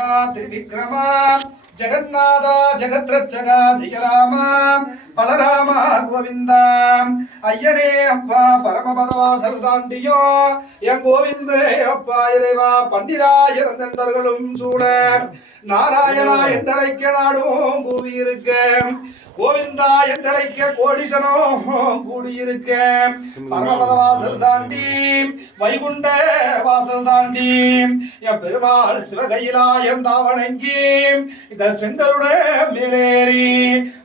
தேவா திரிவிக்ரமா ஜெகநாதா ஜெகத்ரட்சகா ஜெயராமா பலராமா கோவிந்தா ஐயனே அப்பா பரமபதவாசல் தாண்டியோ என் கோவிந்தே அப்பா இறைவா பன்னிராயிரம் தண்டர்களும் சூட நாராயணா என்றழைக்க நாடும் கூவியிருக்க கோவிந்தா என்றழைக்க கோடிசனோ கூடியிருக்க பரமபத வாசல் தாண்டி வைகுண்ட வாசல் தாண்டி என் பெருமாள் சிவகையிலாயம் தாவணங்கி இதன் செங்கருட மேலேறி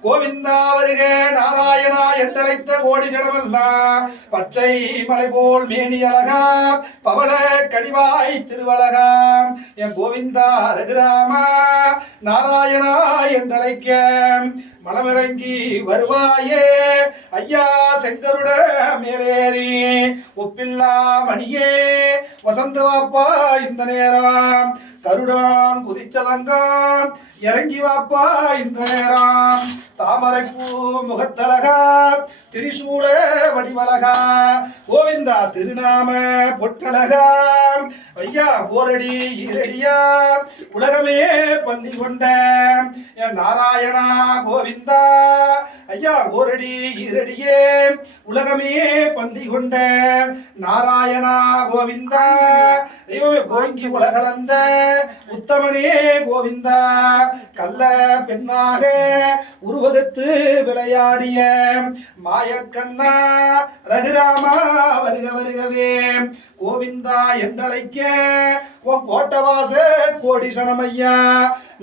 கோவிந்தா வருக நாராயணா என்றழைத்த கோடி ஜனமெல்லாம் பச்சை மலை போல் மேனி அழகா பவள கனிவாய் திருவழகா என் கோவிந்தா ரகுராமா நாராயணா என்றழைக்க மனமிறங்கி வருவாயே ஐயா செங்கருட மேலேறி ஒப்பில்லா மணியே வசந்த வாப்பா இந்த நேரம் கருடான் குதிச்சதங்கம் இறங்கி வாப்பா இந்த நேரம் தாமரைப்பூ முகத்தழகா திரிசூல வடிவழகா கோவிந்தா திருநாம பொட்டழகா ஐயா போரடி ஈரடியா உலகமே பள்ளி கொண்ட என் நாராயணா கோவிந்தா ஐயா போரடி ஈரடியே உலகமே பள்ளி கொண்ட நாராயணா கோவிந்தா தெய்வமே கோங்கி உலகளந்த உத்தமனே கோவிந்தா கள்ள பெண்ணாக உருவகத்து விளையாடிய மாயக்கண்ணா ரகுராமா வருக வருகவே கோவிந்தா என்றழைக்க உன் கோட்டவாச கோடி சனமையா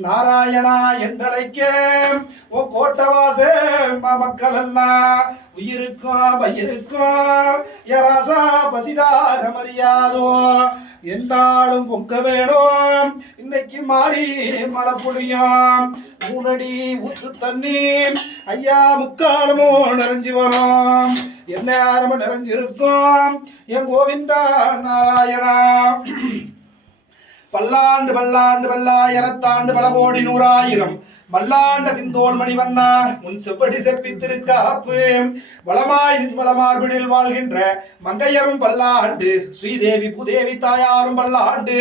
நாராயணா என்றழைக்க உன் கோட்டவாச மக்கள் எல்லாம் உயிருக்கும் வயிறுக்கும் யராசா பசிதாக மரியாதோ என்றாலும் பொங்க வேணும் இன்னைக்கு மாறி மழை பொழியும் மூணடி ஊத்து தண்ணி ஐயா முக்காலமோ நிறைஞ்சு வரும் என்ன ஆரம்ப நிறைஞ்சிருக்கும் என் கோவிந்தா நாராயணா பல்லாண்டு பல்லாண்டு பல்லாயிரத்தாண்டு பல கோடி நூறாயிரம் மல்லாண்ட திந்தோல் மணிவண்ணா முன் செவ்வடி செப்பித்திருக்காப்பு வளமாய் வளமார்பினில் வாழ்கின்ற மங்கையரும் பல்லாண்டு ஸ்ரீதேவி பூதேவி தாயாரும் பல்லாண்டு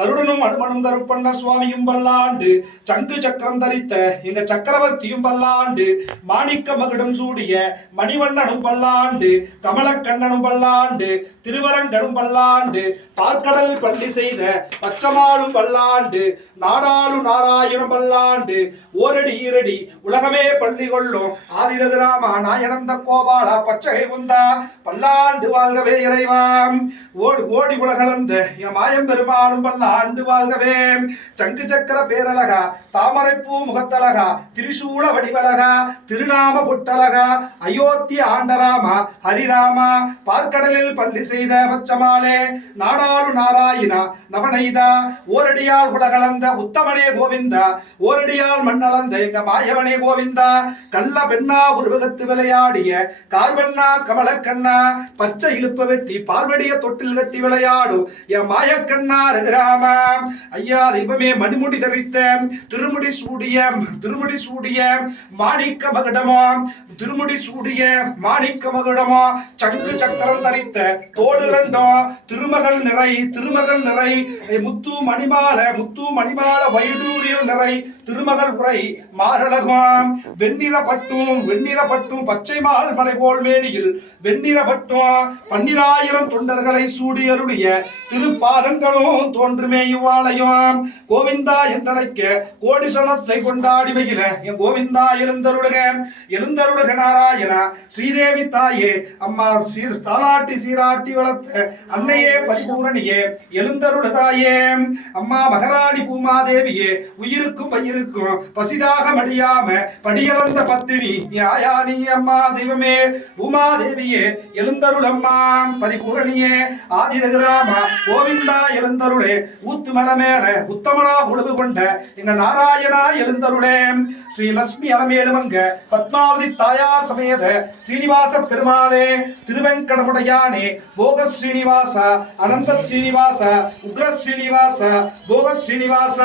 கருடனும் அனுமனும் கருப்பண்ண சுவாமியும் பல்லாண்டு சங்கு சக்கரம் தரித்த எங்க சக்கரவர்த்தியும் பல்லாண்டு மாணிக்க மகுடம் சூடிய மணிவண்ணனும் பல்லாண்டு கமலக்கண்ணனும் பல்லாண்டு திருவரங்கனும் பல்லாண்டு பார்க்கடல் பள்ளி செய்த பச்சமாளும் பல்லாண்டு நாடாளு நாராயணம் பல்லாண்டு ஓரடி ஈரடி உலகமே பள்ளி கொள்ளும் ஆதிரகுராமா நாயனந்த கோபாலா பச்சகை குந்தா பல்லாண்டு வாழ்கவே இறைவாம் ஓடி ஓடி உலகளந்த என் மாயம் பெருமாளும் பல்லாண்டு வாழ்கவே சங்கு சக்கர பேரழகா தாமரைப்பூ முகத்தழகா திரிசூல வடிவழகா திருநாம பொட்டழகா அயோத்தி ஆண்டராமா ஹரிராமா பார்க்கடலில் பள்ளி செய்த பச்சமாலே நாடாளு நாராயணா நவநைதா ஓரடியால் உலகளந்த உத்தமனே கோவிந்தா ஓரடியால் மண்ணளந்த எங்க மாயவனே கோவிந்தா கள்ள பெண்ணா உருவகத்து விளையாடிய கார்வண்ணா கமலக்கண்ணா பச்சை இழுப்ப வெட்டி பால்வடிய தொட்டில் கட்டி விளையாடும் என் மாயக்கண்ணா ரகுராமா ஐயா தெய்வமே மணிமுடி தரித்த திருமுடி சூடிய மாணிக்க மகுடமோ திருமுடி சூடிய மாணிக்க மகுடமோ சங்கு சக்கரம் தரித்த தோடு இரண்டும் திருமகள் நிறை முத்து மணிமால வைடூரியம் நிறை திருமகள் உரை மாரழகம் வெண்ணிற பட்டும் பச்சை மால் மலை போல் மேனியில் வெண்ணிற பட்டும் 12000 தொண்டர்களை சூடியருடைய திருப்பாதங்களும் தோன்றுமே இவ்வாலயம் கோவிந்தா என்றழைக்க கோடிசனத்தை கொண்டாடி மகிழ என் கோவிந்தா எழுந்தருளுக நாராயணா ஸ்ரீதேவி தாயே அம்மா தாலாட்டி சீராட்டி வளர்த்த அன்னையே பரிபூரணியே எழுந்தருளுதாயே அம்மா மகராணி பூமாதேவியே உயிருக்கும் வயிறுக்கும் பசிதாக மடியாம படியளந்த பத்தினி யாயானி அம்மா தெய்வமே பூமாதேவியே எழுந்தருளம்மா பரிபூரணியே ஆதிரகுராமா கோவிந்தா எழுந்தருளே ஊத்து மலை மேல உத்தமனா உழவு கொண்ட எங்க நாராயணா எழுந்தருளே ஸ்ரீ லட்சுமி அலமேலுமங்க பத்மாவதி தாயார் சமேத ஸ்ரீனிவாச பெருமாளே திருவெங்கடமுடையானே போக ஸ்ரீனிவாச அனந்த ஸ்ரீனிவாச உக்ர ஸ்ரீனிவாச போக ஸ்ரீனிவாச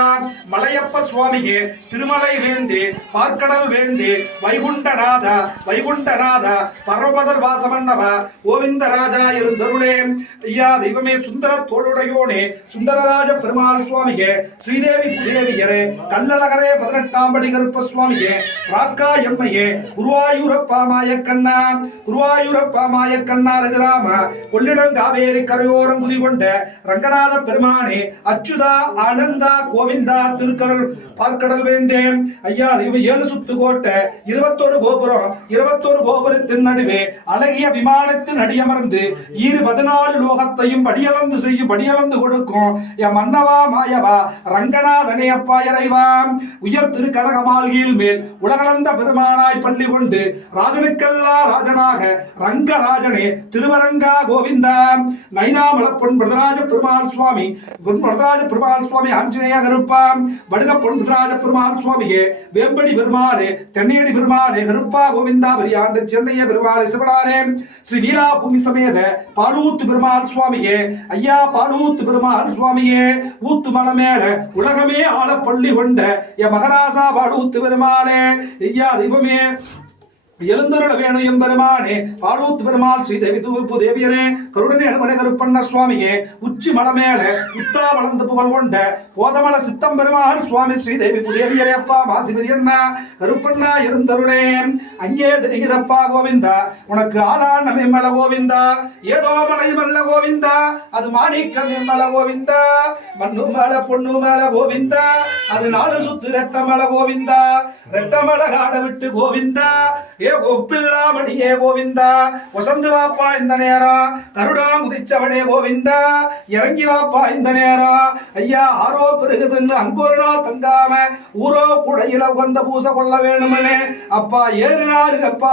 மலையப்ப சுவாமியே திருமலை வேந்தே பார்க்கடல் வேந்தே வைகுண்டநாத வைகுண்டநாத பரமபதல் வாசமன்னவ கோவிந்தராஜா இருந்தருளே ஐயா தெய்வமே சுந்தர தோளுடையோனே சுந்தரராஜ பெருமாள் சுவாமியே ஸ்ரீதேவி புதேவியரே கல்லழகரே 18ஆம் படி கருப்ப சுவாமியே ராக்கா எம்மையே குருவாயூரப்பா மாயக்கண்ணா குருவாயூரப்பா மாயக்கண்ணா ரகுராம கொள்ளிடம் காவேரி கரையோரம் குதிகொண்ட ரங்கநாத பெருமானே அச்சுதா ஆனந்தா கோவிந்தா திருக்கடல் பார்க்கடல் வேந்தேன் ஐயா தெய்வ 7 சுத்து கோட்டை 21 கோபுரம் 21 கோபுரத்தின் நடுவே அழகிய விமானத்தின் அடியமர்ந்து 14 லோகத்தையும் படியளந்து செய்யும் படியளந்து கொடுக்கும் என் மன்னவா மாயவா ரங்கநாதனே அப்பா இறைவா உயர் திரு கடகமாளிகையில் மேல் உலகளந்த பெருமானாய் பள்ளி கொண்டு ராஜனுக்கெல்லாம் ராஜனாக ரங்கராஜனே திருவரங்கா கோவிந்தா நைனாமல பொன் வரதராஜ பெருமாள் சுவாமி வரதராஜ பெருமாள் சுவாமி ஆஞ்சநேய கருப்பாம் வடுக பொன் வரதராஜ பெருமாள் சுவாமியே வேம்படி பெருமாளே தென்னையடி பெருமாளே கருப்பா கோவிந்தா வரியாண்ட சென்னைய பெருமாளே சிவனாரே ஸ்ரீ நீலா பூமி சமேத பாலூத்து பெருமாள் சுவாமியே ஐயா பாலூத்து பெருமாள் சுவாமியே ஊத்து மலை மேல உலகமே ஆள பள்ளி கொண்ட என் மகராசா பாலூத்து பெருமாளே ஐயா தெய்வமே எழுந்தருள வேணும் எம்பெருமானே பாலூத்து பெருமாள் ஸ்ரீதேவி தேவியரே கருடனே அனுமனை கருப்பண்ண சுவாமியே உச்சி மலை மேல உத்தா வளர்ந்து புகழ் கொண்ட போதமல சித்தம் பெருமாள் சுவாமி ஸ்ரீதேவி புதேவியரே அப்பா மாசி பெரியண்ணா கருப்பண்ணா எழுந்தருளே அங்கே தெரிகிறப்பா கோவிந்தா உனக்கு ஆளான் மேல கோவிந்தா ஏதோ மலை மல்ல கோவிந்தா அது மாணிக்கமே மல கோவிந்தா மண்ணு மேல பொண்ணு மேல கோவிந்தா அது 4 சுத்து ரெட்ட மல கோவிந்தா ரெட்ட மல காட விட்டு கோவிந்தா ஏ கோப்பில்லாமணியே கோவிந்தா வசந்து வாப்பா இந்த நேரம் கருடா முதிச்சவனே கோவிந்தா இறங்கி வாப்பா இந்த நேரம் ஐயா ஆரோ பெருகுதுன்னு அங்கொரு நாள் தங்காம ஊரோ குடையில உகந்த பூசை கொள்ள வேணுமனே அப்பா 7 நாள் அப்பா